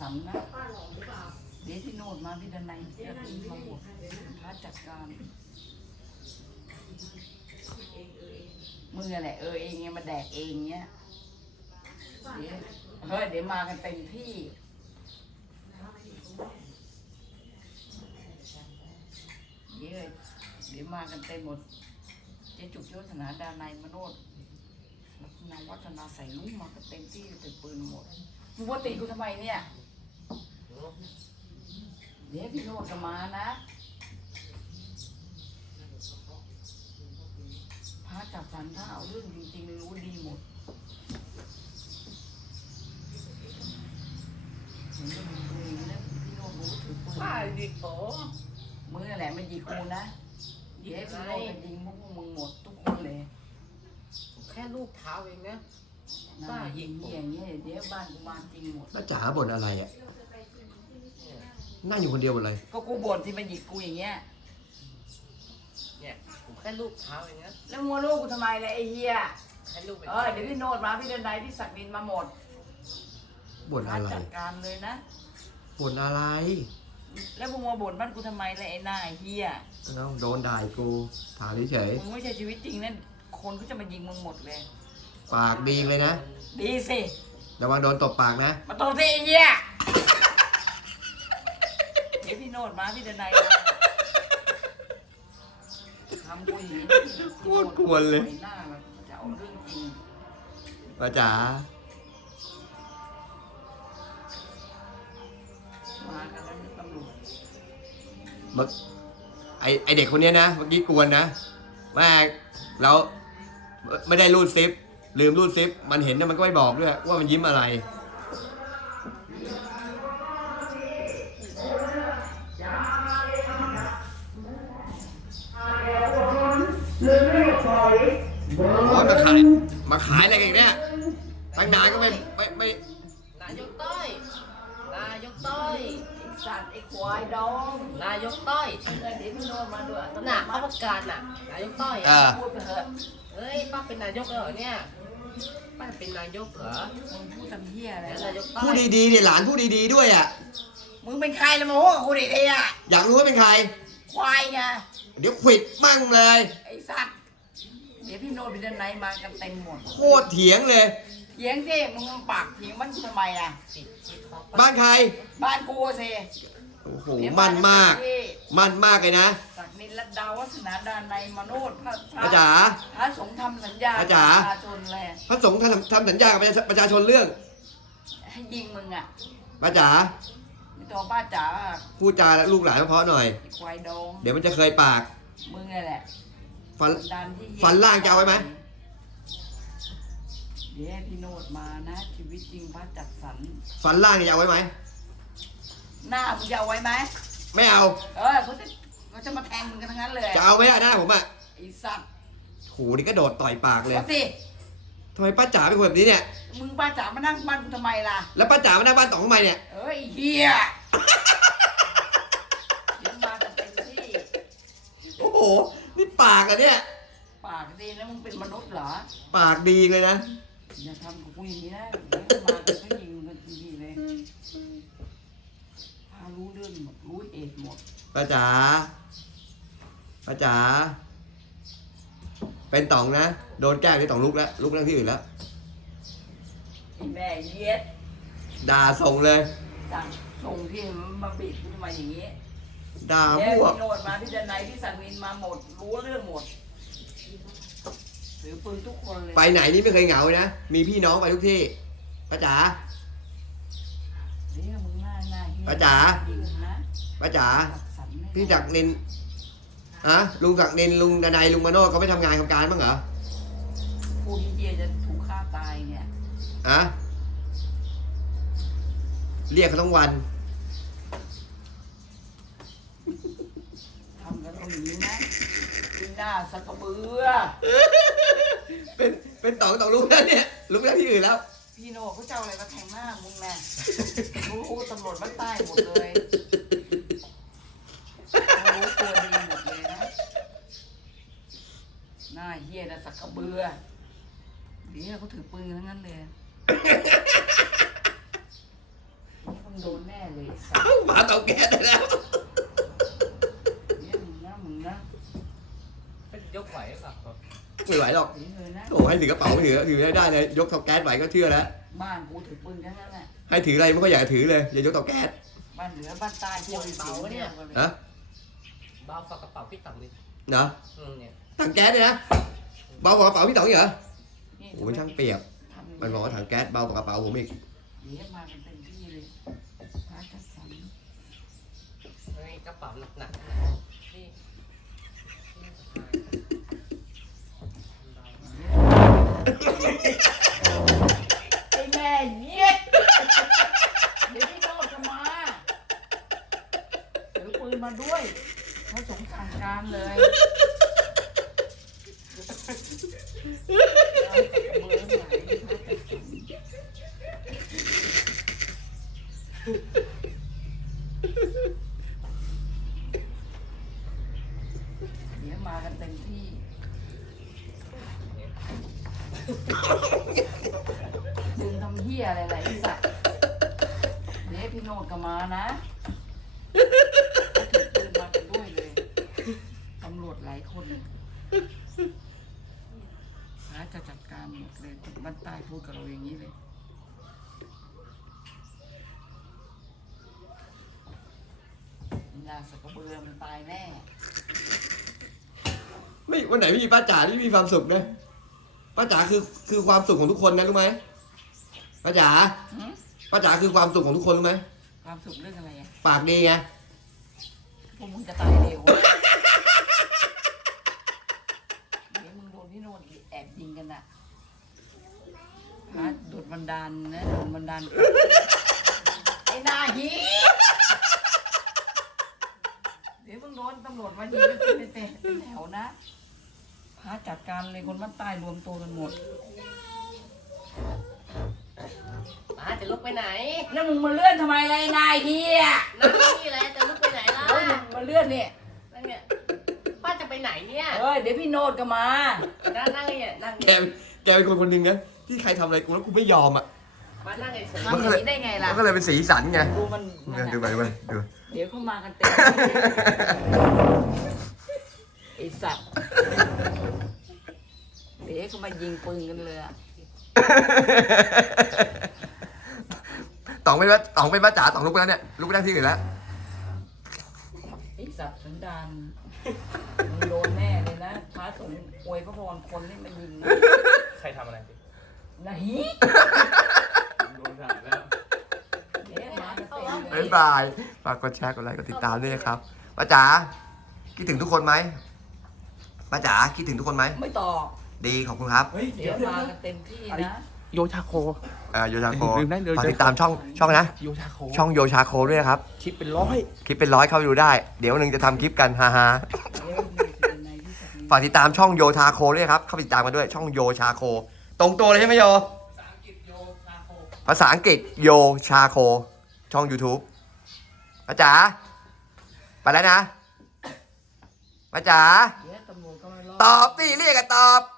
สรรนะเดี๋ยวที่โน่นมาพี่ดนัยจะมีมาหมดพระจัดการมือแหละเออเองไงมาแดกเองเนี้ยเดี๋ยวเฮ้ยเดี๋ยวมากันเต็มที่เดี๋ยวเดี๋ยวมากันเต็มหมดเจ๊จุกโยธนาดานายมโนดลักษณะวัฒนาใส่ลุงมากันเต็มที่ถือปืนหมดมึงว่าตีกูทำไมเนี่ย เดี๋ยวพี่โนดก็มานะพระจับสันถ้าเอาเรื่องจริงๆรู้ดีหมดเห็นว่ามึงดูอย่างนี้นะพี่โนดรู้ถือปืนป้าดิโถมือแหละมันยิงกูนะเดี๋ยวพี่โนดจะยิงพวกมึงหมดทุกคนเลย แค่ลูกเท้าเองนะน่ายิงเหี้ยอย่างเงี้ยเดี๋ยวบ้านกูมาจริงหมดป้าจ๋าบ่นอะไรอะ นั่งอยู่คนเดียวหมดเลย ก็กูบ่นที่มันยิงกูอย่างเงี้ย เนี่ยผมแค่ลูกเท้าเองนะแล้วมัวลูกกูทำไมเลยไอ้เหี้ย แค่ลูกไปเออเดี๋ยวพี่โนดมาพี่เดินไดพี่ศักดินมาหมดบ่นอะไรจัดการเลยนะ บ่นอะไรแล้วมึงมาบ่นบ้านกูทำไมเลยไอ้หน้าไอ้เหี้ย เอ้าโดนด่าอีกกูถามเฉยมึงไม่ใช่ชีวิตจริงนั่นคนก็จะมายิงมึงหมดเลย ๆปากดีเลยนะดีสิ ระวังโดนตบปากนะ มาตรงที่ไอ้เหี้ยเดี๋ยวพี่ โนดมาพี่เดินไดมาทำกูอย่างนี้โคตรกวนเลย หน้าแบบจะเอาเรื่องจริงป้าจ๋ามากันแล้วตำรวจเมื่อไอไอเด็กคนเนี้ยนะเมื่อกี้กวนนะแม่งเราไม่ได้รูดซิป ลืมรูดซิป มันเห็นนะมันก็ไม่บอกด้วยว่ามันยิ้มอะไร โอ้ยมาขาย มาขายอะไรกันอีกเนี่ยตั้งนานก็ไม่ไม่ไม่ นายกต้อยนายกต้อยไอ้สัตว์ไอ้ควายดองนายกต้อยเออเดี๋ยวพี่โนดมาด้วยน่ะเขาประกาศน่ะ นายกต้อยเออะอพูดไปเถอะเฮ้ยป้าเป็นนายกแล้วเหรอเนี่ยป้าเป็นนายกเหรอมึงพูดทำเหี้ยอะไรแล้วล่ะนายกต้อพูดยดีๆเนี่ยหลานพูดดีๆด้วยอะมึงเป็นใครละโมโหกับกูดิเดีอะอยากรู้ว่าเป็นใคร ควายไงเดี๋ยวขวิดมั่งเลย ไอ้สัตว์ เดี๋ยวพี่โนดไปเดินไหนมากันเต็มหมดโคตรเถียงเลย เถียงสิมึงปากเถียงมันทำไมอะปิดปิดของบ้านใคร บ้านกูสิโอ้โหเดี๋ยวมันมากที่มันมากเลยนะศักดินรัตดาวัฒนาดานในยมโนดพระพระอาจ๋าพระสงฆ์ทำสัญญาอาจ๋าประชาชนเลยพระสงฆ์ทำทำสัญญากับประชาประชาชนเรื่องให้ยิงมึงอะป้าจ๋าไม่ต้องป้าจ๋าพูดจาลูกหลานเพราะๆหน่อย ไอ้ควายดอง เดี๋ยวมันจะเคยปาก มึงไงแหละ ฟัน ดันที่เหี้ยฟันล่างจะเอาไว้ไหม เดี๋ยวให้พี่โนดมานะ ชีวิตจริงพระจัดสรรฟันล่างเนี่ยจะเอาไว้ไหม หน้ามึงจะเอาไว้ไหมไม่เอา เออเขาจะเขาจะมาแทงมึงกันทั้งนั้นเลยจะเอาไหมอะหน้าผมอะไอ้สัตว์โหนี่ก็โดดต่อยปากเลยเอาสิทำไมป้าจ๋าเป็นคนแบบนี้เนี่ย มึงป้าจ๋ามานั่งบ้านกูทำไมล่ะ แล้วป้าจ๋ามาหน้าบ้านต๋องทำไมเนี่ย เอ้ยไอ้เฮียเดี๋ยวมากันเต็มที่โอ้โหนี่ ปากอะเนี่ย ปากดีนะมึงเป็นมนุษย์เหรอ ปากดีเลยนะ อย่าทำกับกูอย่างนี้นะเดี๋ยวมากันก็ยิงกันทีๆเลยพารู้เรื่องหมดรู้เหตุหมดป้าจ๋า ป้าจ๋า เป็นต๋องนะ โดนแกล้งที่ต๋องลุกแล้ว ลุกเรื่องที่อื่นแล้ว ไอ้แม่เย็ดด่าส่งเลย สั่งส่งที่มันมาบีบกูทำไมอย่างนี้ ด่าเดี๋ยวพวก พี่โนดมาพี่เดนไนพี่สังวินมาหมด รู้เรื่องหมดถือปืนทุกคนเลยไปไหนนี่ไม่เคยเหงาเลยนะ มีพี่น้องไปทุกที่ป้าจ๋าเดี๋ยวมึงหน้าหน้าเหี้ยป้าจ๋ายิงนะป้าจ๋าจัดสรรให้พี่จักรนินฮะลุงจักรนินลุงดนายลุงมาโนดเขาไม่ทำงานทำการบ้างเหรอผู้ที่เยียจะถูกฆ่าตายเนี่ยอะเรียกเขาทั้งวัน น้าสักกระเบือ เป็นเป็นต๋องต๋องลุกแล้วเนี่ยลุกแล้วที่อื่นแล้ว พี่โนเขาจะเอาอะไรมาแทงหน้ามึงแน่รู้ตำรวจบ้านใต้หมดเลยเขารู้ตัวดีหมดเลยนะหน้าเฮียนะสักกระเบือเดี๋ยวเขาถือปืนกันทั้งนั้นเลยนี่คนงโดนแน่เลยไอ้สัตว์เอ้าหมาเตาแก๊สได้แล้ว เดี๋ยวมึงนะมึงนะ ยก ไหวหรือเปล่าครับไม่ไหวหรอกเดี๋ยวเลยนะ โอ้ให้ถือกระเป๋าถือถือได้เลยยกเตาแก๊สไหวก็เชื่อแล้ว บ้านกูถือปืนแค่นั้นแหละให้ถืออะไรไม่ค่อยอยากจะถือเลยอย่ายกเตาแก๊ส บ้านเหนือบ้านใต้พวกเบาเนี่ยนะเบาฝากกระเป๋าพี่ต่ำดิเนาะอืมเนี่ยถังแก๊สเนี่ยนะเบากว่ากระเป๋าพี่ต๋องอีกเหรอนี่โอ้โหช่างเปรียบทำย่างมันบอกว่าถังแก๊สเบากว่ากระเป๋าผมอีกเดี๋ยวมากันเต็มที่เลยพระจัดสรรไอ้กระเป๋าหนักๆน ไอ้แม่เย็ดเดี๋ยวพี่โนดจะมาถือปืนมาด้วยเขาสงสั่งการเลยเอาเบอไหนเดี๋ยวมากันเต็มที่ ดึงทำเฮียอะไรๆไอ้สัตว์เดี๋ยวพี่โนดก็มานะถือปืนมากันด้วยเลยตำรวจหลายคนหาจะจัดการหมดเลยบ้านใต้พูดกับเราอย่างนี้เลย ยาสกกระเบือมันตายแน่ ไม่วันไหนไม่มีป้าจ๋าที่มีความสุขนะ ป้าจ๋าคือคือความสุขของทุกคนนะรู้ไหมป้าจ๋าหืมป้าจ๋าคือความสุขของทุกคนรู้ไหมความสุขเรื่องอะไรอะปากดีไงพวกมึงจะตายเร็วเดี๋ยวมึงโดนพี่โนดแอบยิงกันอะพระโดดบันดาลนะโดนบันดาลไอ้หนาหีเดี๋ยวมึงโดนตำรวจมายิงกันเป็นเตะเป็นแถวนะ พระจัดการเลยคนบ้านใต้รวมตัวกันหมดป้าจะลุกไปไหนแล้วมึงมาเลื่อนทำไมไรนายเฮียนั่งนี่แหละจะลุกไปไหนล่ะเฮ้ยมึงมาเลื่อนเนี่ยนั่งเนี่ยป้าจะไปไหนเนี่ยเฮ้ยเดี๋ยวพี่โนดก็มานั่งนั่งเนี่ยนั่งแกเนี่ยแกเป็นคนคนหนึ่งนะที่ใครทำอะไรกูแล้วกูไม่ยอมอะป้านั่งเฉยทำอย่างนี้ได้ไงล่ะ มันก็เลยเป็นสีสันไงดูมันนั่นดูน่ะไปดูไปดูเดี๋ยวเขามากันเต็มไอสัตว์ เดี๋ยวเขามายิงปืนกันเลยอะต๋องเป็นป้าต๋องเป็นป้าจ๋าต๋องลุกไปแล้วเนี่ยลุกไปนั่งที่อื่นแล้วไอสัตว์สันดานมึงโดนแน่เลยนะพระสงฆ์อวยพระพรคนนี่มายิงนะใครทำอะไรดินะฮีโดนด่าแล้วเดี๋ยวมากันเต็มเลบ๊ายยบายฝากกดแชร์กดไลค์กดติดตามด้วยนะครับป้าจ๋าคิดถึงทุกคนไหมป้าจ๋าคิดถึงทุกคนไหมไม่ตอบ ดีขอบคุณครับเฮ้ยเดี๋ยวมากันเต็มที่นะ โยชาโค อ่าโยชาโคลืมได้เลย ฝากติดตามช่องช่องนะ โยชาโคช่องโยชาโคด้วยนะครับคิดเป็นร้อย คลิปเป็นร้อยเข้าไปดูได้ เดี๋ยววันหนึงจะทำคลิปกันฮ่าฮาเดี๋ยวมีเป็นในที่สัตว์ฝากติดตามช่องโยชาโคด้วยครับ เข้าไปติดตามกันด้วยช่องโยชาโค ตรงตัวเลยใช่ไหมโย ภาษาอังกฤษโยชาโค ช่อง YouTube ป้าจ๋า ไปแล้วนะป้าจ๋า เดี๋ยวตำรวจก็มาล้อตอบสิเรียกอะตอบไอ้สัตว์